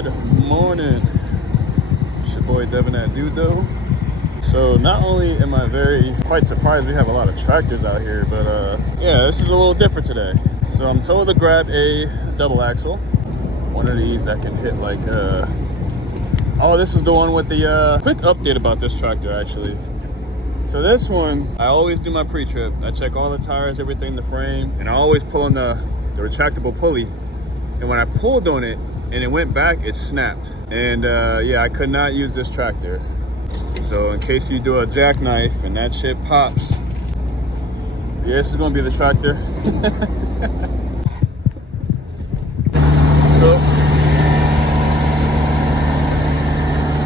Good morning. It's your boy Devin at Dudo. So not only am I quite surprised we have a lot of tractors out here, but yeah, this is a little different today. So I'm told to grab a double axle. One of these that can hit like oh, this is the one with the quick update about this tractor actually. So this one, I always do my pre-trip. I check all the tires, everything, the frame, and I always pull on the retractable pulley. And when I pulled on it and it went back, it snapped. And yeah, I could not use this tractor. So in case you do a jackknife and that shit pops, yeah, this is gonna be the tractor. So,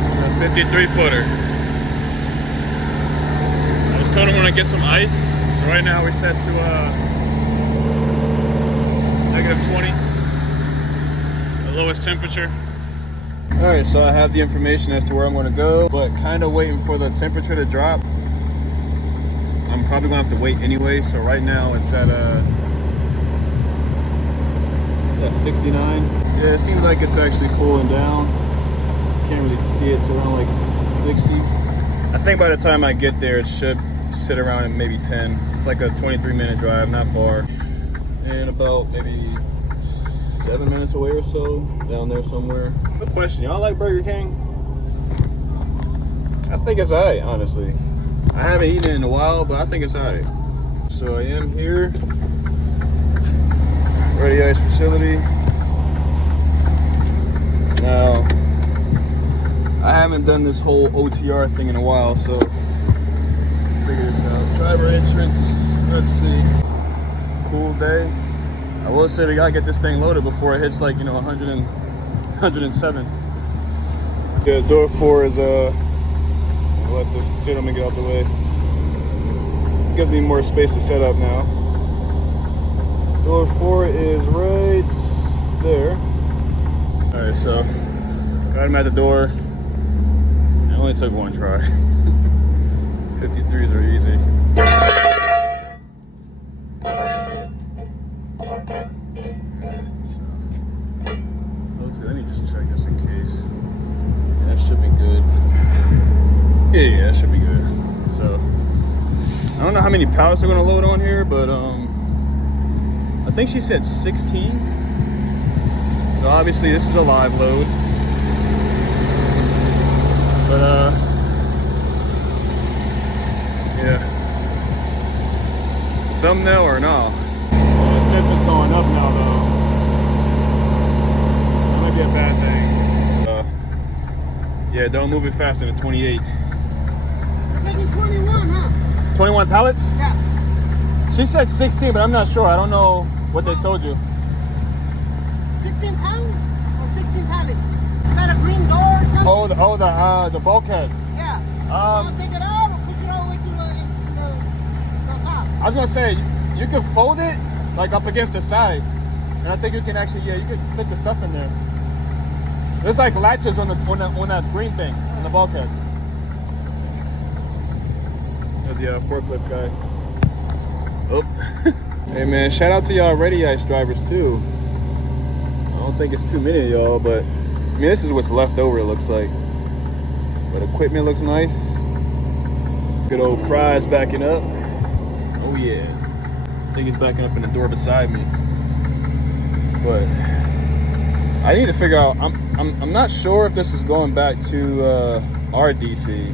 it's a 53 footer. I was told I want to get some ice. So right now we're set to -20. Lowest temperature. All right, so I have the information as to where I'm going to go, but kind of waiting for the temperature to drop. I'm probably gonna have to wait anyway. So right now it's at 69. Yeah, it seems like it's actually cooling down. Can't really see it. It's around like 60. I think by the time I get there, it should sit around at maybe 10. It's like a 23-minute drive, not far, and about maybe 7 minutes away or so, down there somewhere. Good question, y'all like Burger King? I think it's alright, honestly. I haven't eaten it in a while, but I think it's alright. So I am here, Ready Ice facility. Now, I haven't done this whole OTR thing in a while, so figure this out. Driver entrance, let's see. Cool day. I will say we gotta get this thing loaded before it hits like, you know, 107. Yeah, door 4 is I'll let this gentleman get out the way. Gives me more space to set up now. Door 4 is right there. All right, so got him at the door. It only took one try. 53s are easy. Let me just check just in case. Yeah, that should be good. Yeah, that should be good. So I don't know how many pallets we're gonna load on here, but I think she said 16. So obviously this is a live load. But yeah. Thumbnail or no? The tip is going up now though. Be a bad thing. Yeah, don't move it faster than 28. I think it's 21, huh? 21 pallets? Yeah. She said 16, but I'm not sure. I don't know what they told you. 16 pounds or 16 pallets? You got a green door or something? The bulkhead. Yeah. You want to take it out or push it all the way to the top? I was gonna say you can fold it like up against the side, and I think you can actually, yeah, you can fit the stuff in there. There's like latches on that green thing, on the bulkhead. There's the forklift guy. Oh. Hey man, shout out to y'all Ready Ice drivers too. I don't think it's too many of y'all, but I mean, this is what's left over, it looks like. But equipment looks nice. Good old Fry's backing up. Oh yeah. I think he's backing up in the door beside me. But I need to figure out, I'm not sure if this is going back to our DC.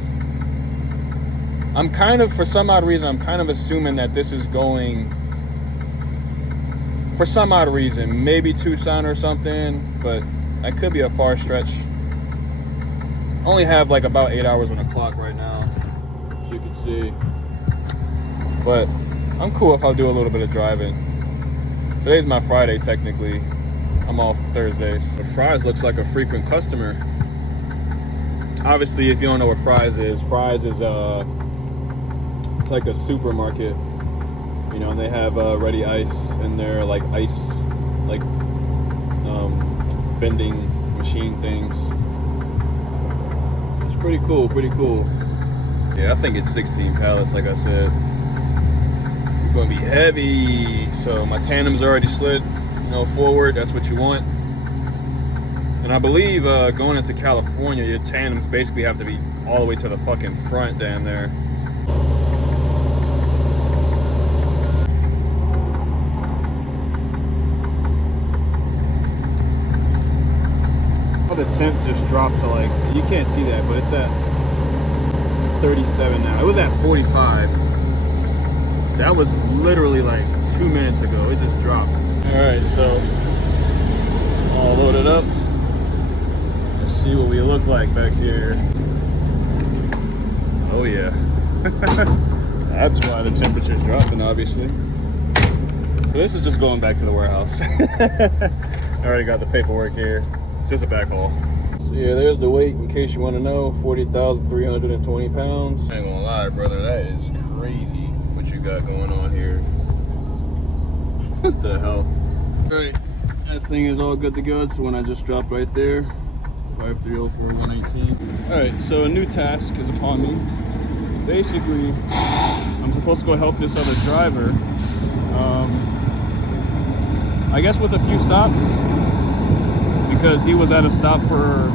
I'm kind of, for some odd reason, I'm kind of assuming that this is going, for some odd reason, maybe Tucson or something, but that could be a far stretch. I only have like about 8 hours on the clock right now, as you can see. But I'm cool if I'll do a little bit of driving. Today's my Friday, technically. I'm off Thursdays. But Fry's looks like a frequent customer. Obviously, if you don't know what Fry's is it's like a supermarket, you know, and they have Ready Ice in there, like ice, like vending machine things. It's pretty cool, pretty cool. Yeah, I think it's 16 pallets, like I said. It's gonna be heavy. So my tandem's already slid, you know, forward. That's what you want. And I believe going into California, your tandems basically have to be all the way to the fucking front down there. The temp just dropped to like, you can't see that, but it's at 37 now. It was at 45. That was literally like 2 minutes ago. It just dropped. All right, so all loaded up. Let's see what we look like back here. Oh yeah. That's why the temperature's dropping, obviously. But this is just going back to the warehouse. I already got the paperwork here. It's just a back haul. So yeah, there's the weight in case you want to know. 40,320 pounds. I ain't gonna lie, brother, that is crazy what you got going on here. What the hell? All right, that thing is all good to go. It's the one I just dropped right there. 5304118. All right, so a new task is upon me. Basically, I'm supposed to go help this other driver. I guess with a few stops, because he was at a stop for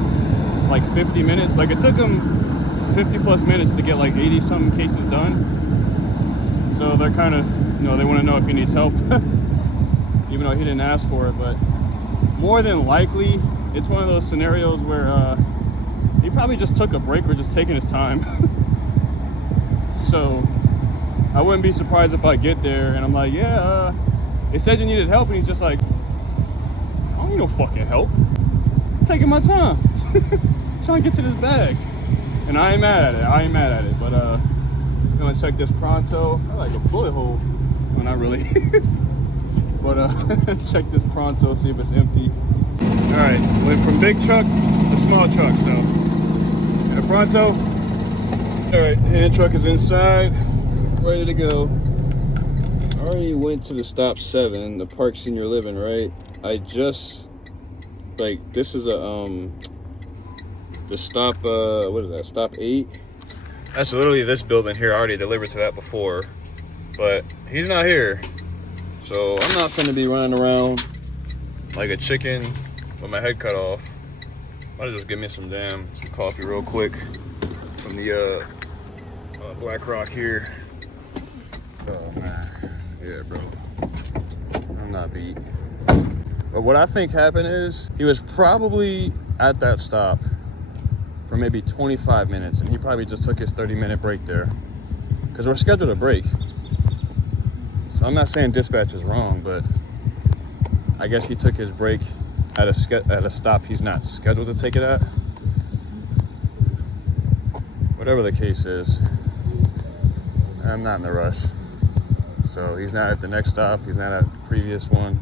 like 50 minutes. Like it took him 50 plus minutes to get like 80 something cases done. So they're kind of, you know, they want to know if he needs help, even though he didn't ask for it. But more than likely, it's one of those scenarios where he probably just took a break or just taking his time. So I wouldn't be surprised if I get there and I'm like, yeah, they said you needed help, and he's just like, I don't need no fucking help. I'm taking my time. Trying to get to this bag. And I ain't mad at it. But I'm gonna check this pronto. I like a bullet hole. Well, not really. But check this pronto, see if it's empty. All right, went from big truck to small truck. So got a pronto. All right, hand truck is inside, ready to go. I already went to the stop 7, the Park Senior Living, right? I just, like, this is a the stop, what is that, stop 8? That's literally this building here. I already delivered to that before, but he's not here, so I'm not gonna be running around like a chicken with my head cut off. I'll just give me some coffee real quick from the Black Rock here. Oh man, yeah, bro, I'm not beat. But what I think happened is he was probably at that stop for maybe 25 minutes, and he probably just took his 30-minute break there, because we're scheduled to break. So I'm not saying dispatch is wrong, but I guess he took his break at a stop he's not scheduled to take it at. Whatever the case is, I'm not in a rush. So he's not at the next stop, he's not at the previous one.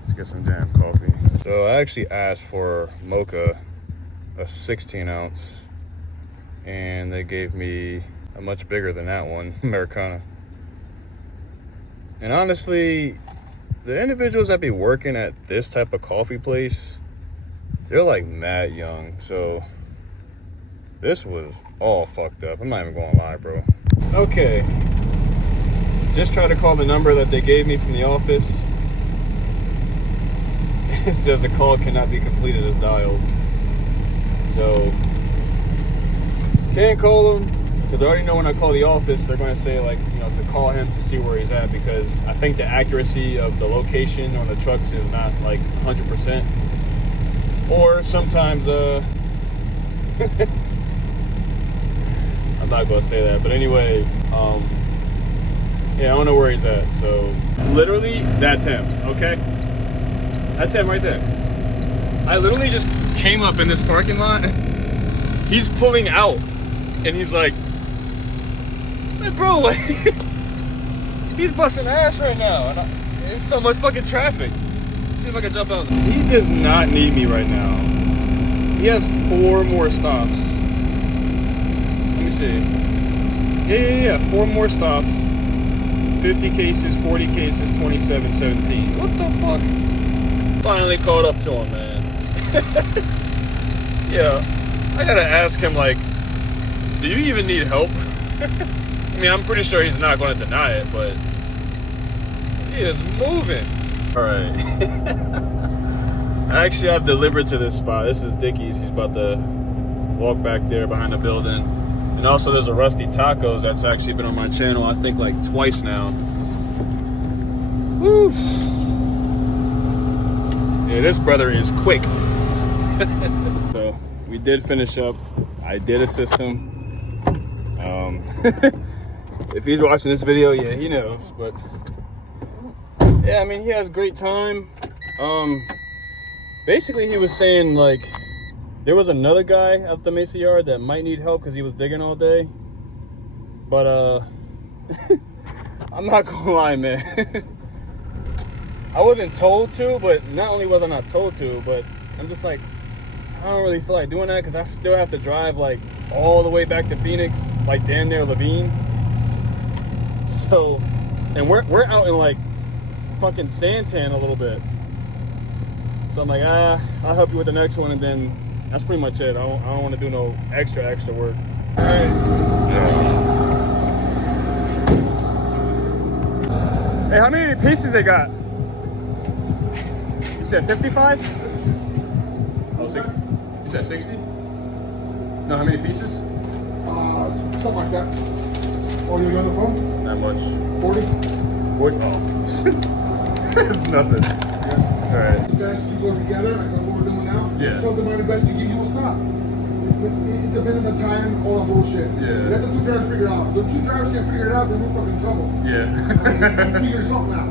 Let's get some damn coffee. So I actually asked for mocha, a 16 ounce, and they gave me a much bigger than that one, Americana. And honestly, the individuals that be working at this type of coffee place, they're like mad young. So this was all fucked up. I'm not even gonna lie, bro. Okay, just tried to call the number that they gave me from the office. It says a call cannot be completed as dialed. So can't call him, because I already know when I call the office, they're going to say, like, you know, to call him to see where he's at, because I think the accuracy of the location on the trucks is not like 100%. Or sometimes I'm not going to say that, but anyway, yeah, I don't know where he's at. So literally, that's him. Okay, that's him right there. I literally just came up in this parking lot. He's pulling out, and he's like, hey, bro, like, he's busting ass right now, and there's so much fucking traffic. See if I can jump out. He does not need me right now. He has 4 more stops. Let me see. Yeah, 4 more stops. 50 cases, 40 cases, 27, 17. What the fuck? Finally caught up to him, man. Yeah, I gotta ask him, like, do you even need help? I mean, I'm pretty sure he's not gonna deny it, but he is moving. All right. Actually, I've delivered to this spot. This is Dickie's. He's about to walk back there behind the building. And also there's a Rusty Tacos that's actually been on my channel, I think like twice now. Woo! Yeah, this brother is quick. So we did finish up. I did assist him. If he's watching this video, yeah, he knows. But yeah, I mean, he has great time. Basically, he was saying like there was another guy at the Mesa yard that might need help because he was digging all day. But I'm not gonna lie, man. I wasn't told to, but not only was I not told to, but I'm just like, I don't really feel like doing that because I still have to drive like all the way back to Phoenix, like damn near Levine. So, and we're out in like fucking Santan a little bit. So I'm like, I'll help you with the next one, and then that's pretty much it. I don't want to do no extra work. All right. Hey, how many pieces they got? You said 55? Oh, 60. You said 60? No, how many pieces? Something like that. Oh, you're on the phone? Not much. 40? 40? Oh. It's nothing. Yeah. All right. You guys can go together, like what we're doing now. Yeah. Something might be best to give you a stop. It depends on the time, all that bullshit. Yeah. Let the two drivers figure it out. If the two drivers can't figure it out, then we're fucking in trouble. Yeah. I mean, we'll figure something out.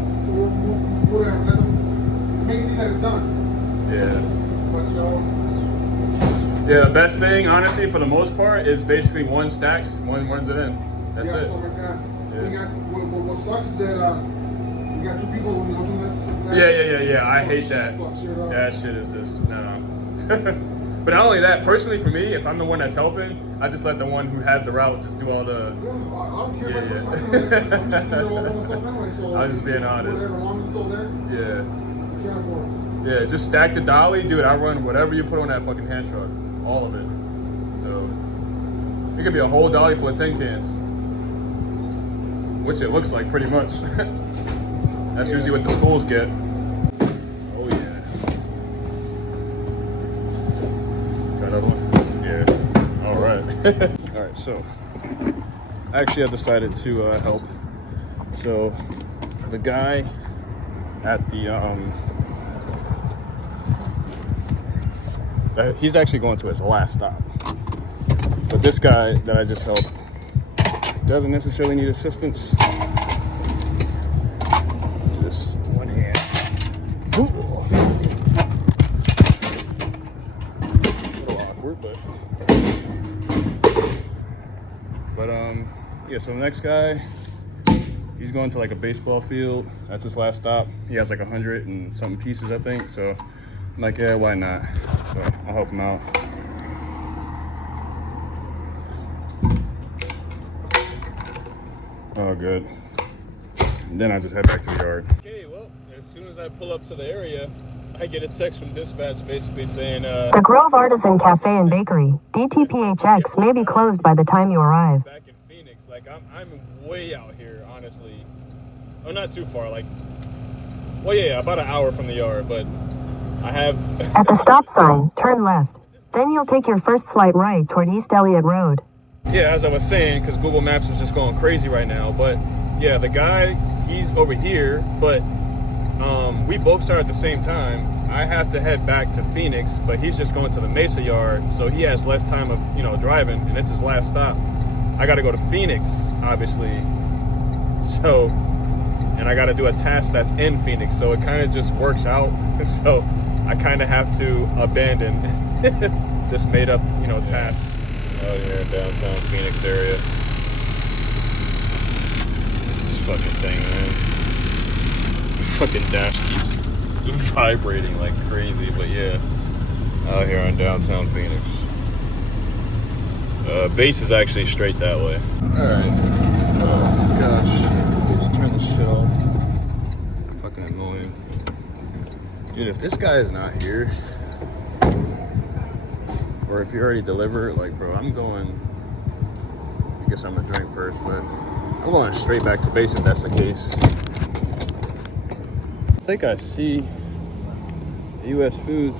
Whatever. Let them, the main thing that is done. Yeah. But, you know. Yeah, the best thing, honestly, for the most part, is basically one stacks, one runs it in. That's yeah, it. something like that. Yeah. We got, what sucks is that we got two people who don't do this. Yeah. I hate that. That shit is just, no. But not only that, personally for me, if I'm the one that's helping, I just let the one who has the route just do all the... Yeah, I don't care Yeah, about yeah. I'm just doing it all by myself anyway, so... I was just being honest. Whatever, as long as it's all there, Yeah. I can't afford it. Yeah, just stack the dolly, dude. I run whatever you put on that fucking hand truck. All of it. So, it could be a whole dolly full of tin cans. Which it looks like, pretty much. That's usually what the schools get. Oh, yeah. Got another one? Yeah. All right. All right, so, actually I decided to help. So, the guy at the, he's actually going to his last stop. But this guy that I just helped doesn't necessarily need assistance. Just one hand. Ooh. A little awkward, but yeah, so the next guy, he's going to like a baseball field. That's his last stop. He has like 100 and something pieces, I think. So I'm like, yeah, why not? So I'll help him out. Oh, good. And then I just head back to the yard. Okay, well, as soon as I pull up to the area, I get a text from dispatch basically saying, The Grove Artisan Cafe and Bakery, DTPHX, may be closed by the time you arrive. Back in Phoenix, like I'm way out here, honestly. Oh, not too far, like, well, yeah, about an hour from the yard, but I have... At the stop sign, turn left. Then you'll take your first slight right toward East Elliott Road. Yeah, as I was saying, because Google Maps was just going crazy right now, but yeah, the guy, he's over here, but we both start at the same time. I have to head back to Phoenix, but he's just going to the Mesa yard, so he has less time of, you know, driving, and it's his last stop. I got to go to Phoenix, obviously, so, and I got to do a task that's in Phoenix, so it kind of just works out. So I kind of have to abandon this made-up, you know, task. Oh, yeah, downtown Phoenix area. This fucking thing, man. The fucking dash keeps vibrating like crazy, but yeah. Out here in downtown Phoenix. Base is actually straight that way. Alright. Oh, gosh. Let's turn this shit off. Fucking annoying. Dude, if this guy is not here, or if you already delivered, like, bro, I'm going, I guess I'm gonna drink first, but I'm going straight back to base if that's the case. I think I see U.S. Foods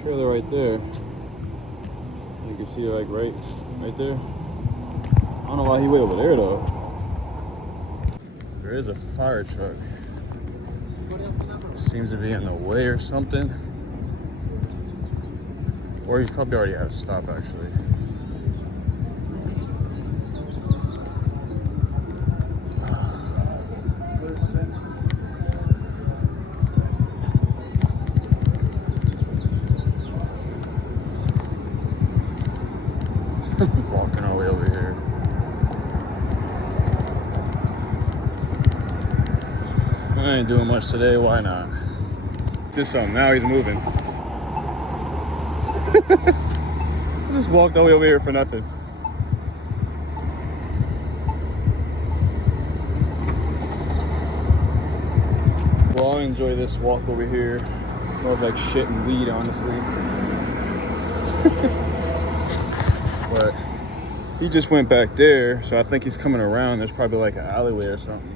trailer right there. You can see like right there. I don't know why he way over there though. There is a fire truck. Seems to be in the way or something. Or he's probably already at a stop actually. Walking our way over here. I ain't doing much today, why not? This now he's moving. Just walked all the way over here for nothing. Well, I'll enjoy this walk over here. It smells like shit and weed, honestly. But he just went back there, so I think he's coming around. There's probably like an alleyway or something.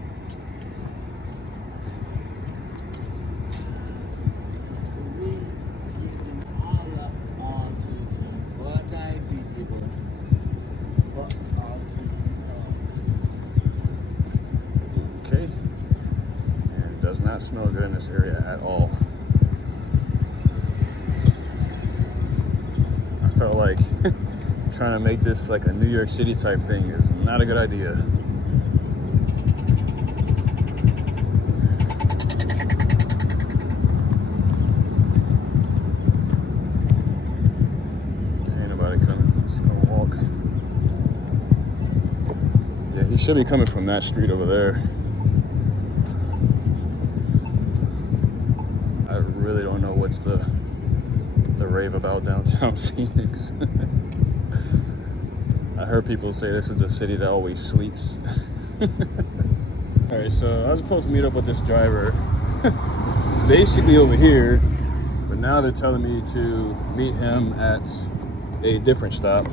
Okay. And it does not smell good in this area at all. I felt like trying to make this like a New York City type thing is not a good idea. Ain't nobody coming, just gonna walk. Yeah, he should be coming from that street over there. I really don't know what's the rave about downtown Phoenix. I heard people say this is the city that always sleeps. All right, so I was supposed to meet up with this driver basically over here, but now they're telling me to meet him at a different stop.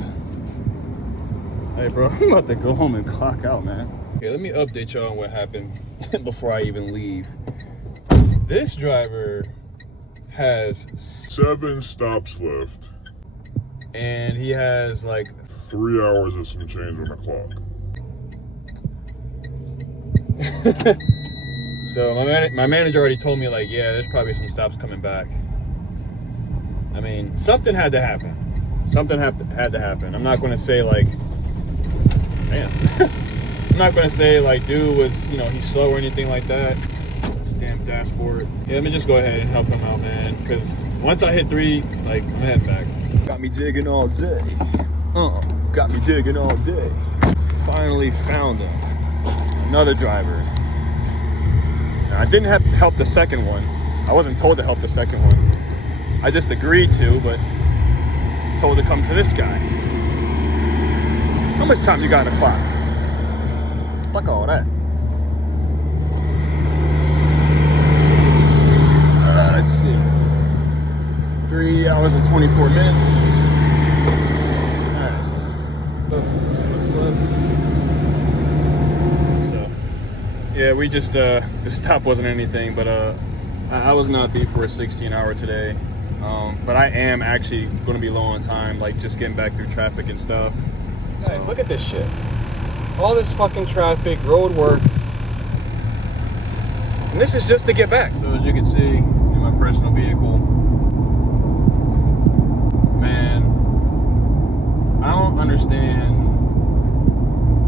Hey bro, I'm about to go home and clock out, man. Okay, let me update y'all on what happened before I even leave. This driver has 7 stops left. And he has like 3 hours and some change on the clock. So my manager already told me like, yeah, there's probably some stops coming back. I mean, something had to happen. Something had to happen. I'm not going to say like, man. I'm not going to say like, dude was, he's slow or anything like that. This damn dashboard. Yeah, let me just go ahead and help him out, man. Because once I hit 3, like, I'm heading back. Got me digging all day. Got me digging all day. Finally found him. Another driver. Now, I didn't help the second one. I wasn't told to help the second one. I just agreed to, but told to come to this guy. How much time you got on the clock? Fuck all that. Let's see. 3 hours and 24 minutes. Alright. So, yeah, we just, the stop wasn't anything, but I was not beat for a 16-hour today. But I am actually going to be low on time, like just getting back through traffic and stuff. Guys, look at this shit. All this fucking traffic, road work. And this is just to get back. So as you can see, in my personal vehicle, man, I don't understand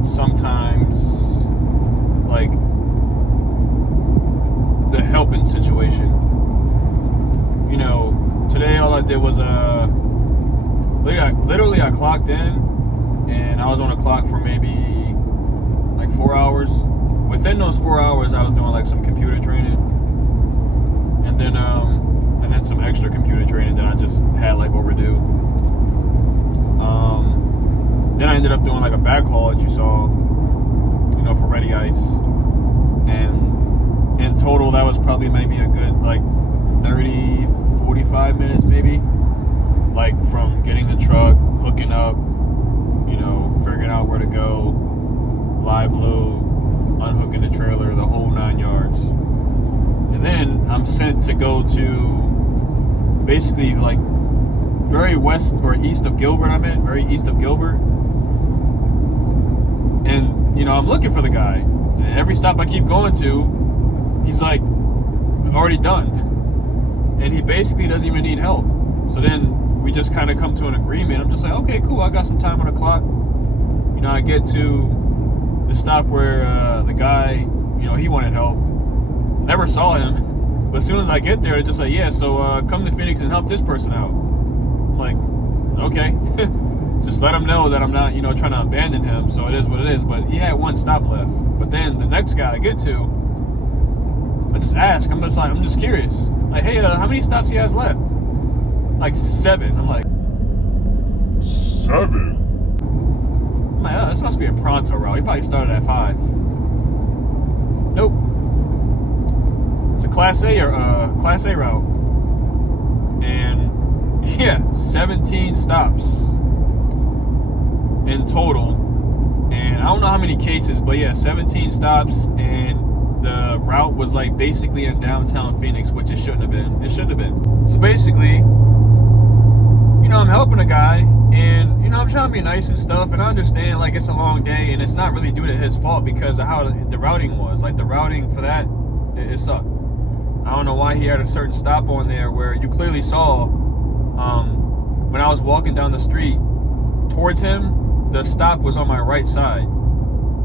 sometimes, like, the helping situation. Today all I did was, literally I clocked in, and I was on a clock for maybe like 4 hours. Within those 4 hours, I was doing like some computer training, and then some extra computer training that I just had like overdue. Then I ended up doing like a back haul that you saw, for Ready Ice, and in total that was probably maybe a good like 30-45 minutes maybe, like from getting the truck, hooking up, figuring out where to go, live load, unhooking the trailer, the whole 9 yards. And then I'm I'm sent to go to basically like very west or east of Gilbert. Very east of Gilbert. And, you know, I'm looking for the guy. And every stop I keep going to, he's like already done. And he basically doesn't even need help. So then we just kind of come to an agreement. I'm just like, okay, cool. I got some time on the clock. You know, I get to the stop where the guy, you know, he wanted help. Never saw him. But as soon as I get there, it's just like, yeah, so come to Phoenix and help this person out. I'm like, okay. Just let him know that I'm not, you know, trying to abandon him. So it is what it is. But he had one stop left. But then the next guy I get to, I just ask. I'm just curious. Like, hey, how many stops he has left? Like 7. I'm like, 7? I'm like, oh, this must be a pronto route. He probably started at 5. Nope. It's a Class A route. And yeah, 17 stops in total. And I don't know how many cases, but yeah, 17 stops, and the route was like basically in downtown Phoenix, which it shouldn't have been. It shouldn't have been. So basically, you know, I'm helping a guy, and, you know, I'm trying to be nice and stuff, and I understand, like, it's a long day, and it's not really due to his fault because of how the routing was. Like, the routing for that, it sucked. I don't know why he had a certain stop on there where you clearly saw, when I was walking down the street towards him, the stop was on my right side.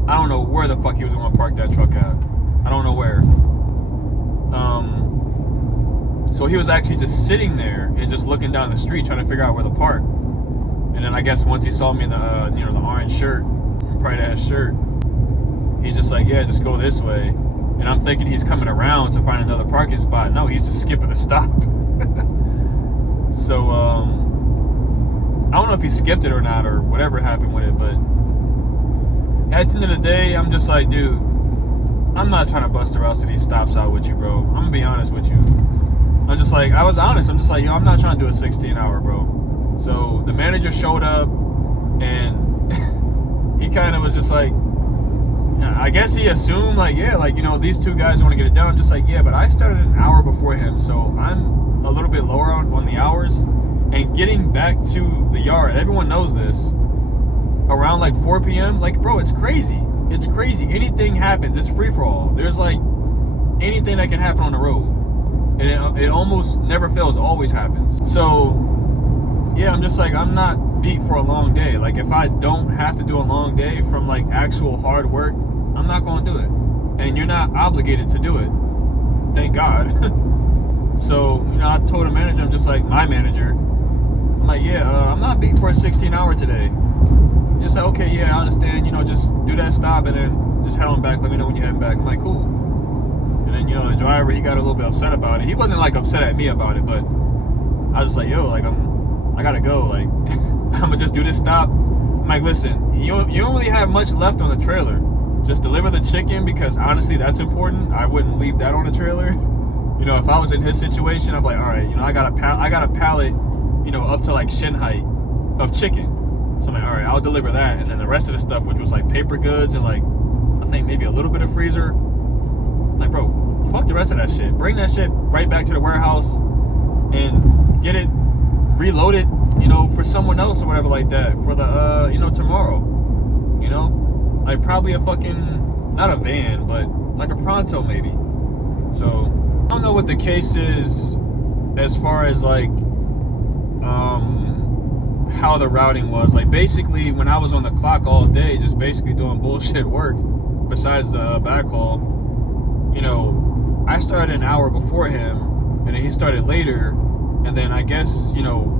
I don't know where the fuck he was going to park that truck at. I don't know where. So he was actually just sitting there and just looking down the street trying to figure out where to park. And then I guess once he saw me in the, you know, the orange shirt, bright ass shirt, he's just like, yeah, just go this way. And I'm thinking he's coming around to find another parking spot. No, he's just skipping a stop. So, I don't know if he skipped it or not or whatever happened with it, but at the end of the day, I'm just like, dude, I'm not trying to bust the rest of these stops out with you, bro. I'm gonna be honest with you. I'm just like, I was honest. I'm just like, yo, I'm not trying to do a 16-hour, bro. So the manager showed up, and he kind of was just like, I guess he assumed, like, yeah, like, you know, these two guys want to get it done. I'm just like, yeah, but I started an hour before him, so I'm a little bit lower on the hours. And getting back to the yard, everyone knows this, around like 4 p.m., like, bro, it's crazy. It's crazy. Anything happens. It's free-for-all. There's like anything that can happen on the road. And it almost never fails, always happens. So, yeah, I'm just like, I'm not beat for a long day. Like, if I don't have to do a long day from like actual hard work, I'm not going to do it. And you're not obligated to do it. Thank God. So, you know, I told the manager, I'm just like, my manager, I'm like, yeah, I'm not beat for a 16-hour today. Just like, okay, yeah, I understand. You know, just do that stop and then just head on back. Let me know when you're heading back. I'm like, cool. And then, you know, the driver, he got a little bit upset about it. He wasn't like upset at me about it, but I was just like, yo, like, I gotta go. Like, I'm gonna just do this stop. I'm like, listen, you don't really have much left on the trailer. Just deliver the chicken, because honestly, that's important. I wouldn't leave that on the trailer. You know, if I was in his situation, I'm like, all right, you know, I got a pallet, you know, up to like shin height of chicken. So I'm like, all right, I'll deliver that. And then the rest of the stuff, which was like paper goods and like, I think maybe a little bit of freezer. I'm like, bro, fuck the rest of that shit. Bring that shit right back to the warehouse and get it reloaded, you know, for someone else or whatever like that for the, you know, tomorrow, you know, like probably a fucking, not a van, but like a pronto maybe. So I don't know what the case is as far as like, how the routing was. Like, basically when I was on the clock all day, just basically doing bullshit work besides the backhaul, you know, I started an hour before him and then he started later. And then I guess, you know,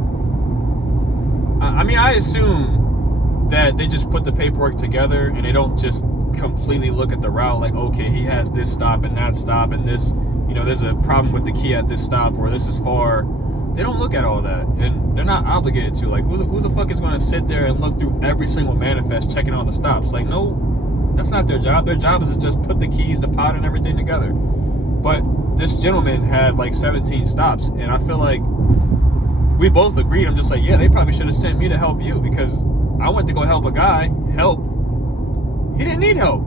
I mean, I assume that they just put the paperwork together and they don't just completely look at the route like, okay, he has this stop and that stop and this, you know, there's a problem with the key at this stop or this is far. They don't look at all that, and they're not obligated to. Like, who the fuck is going to sit there and look through every single manifest checking all the stops? Like, no, that's not their job. Their job is to just put the keys, the pod, and everything together. But this gentleman had like 17 stops, and I feel like we both agreed. I'm just like, yeah, they probably should have sent me to help you, because I went to go help a guy. Help. He didn't need help.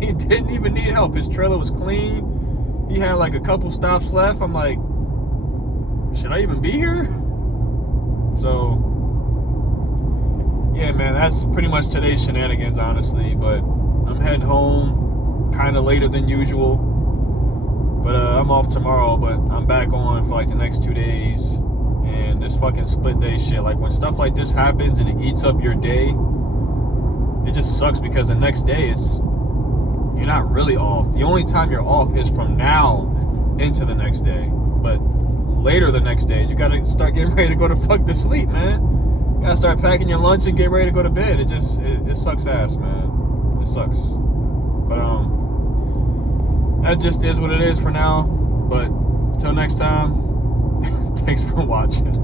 He didn't even need help. His trailer was clean. he had like a couple stops left. I'm like, should I even be here? So, yeah, man, that's pretty much today's shenanigans, honestly. But I'm heading home kind of later than usual. But I'm off tomorrow, but I'm back on for like the next 2 days. And this fucking split day shit, like when stuff like this happens and it eats up your day, it just sucks because the next day you're not really off. The only time you're off is from now into the next day. But later the next day, you gotta start getting ready to go to fuck to sleep, man. You gotta start packing your lunch and get ready to go to bed. It sucks ass, man. It sucks. But that just is what it is for now. But until next time, thanks for watching.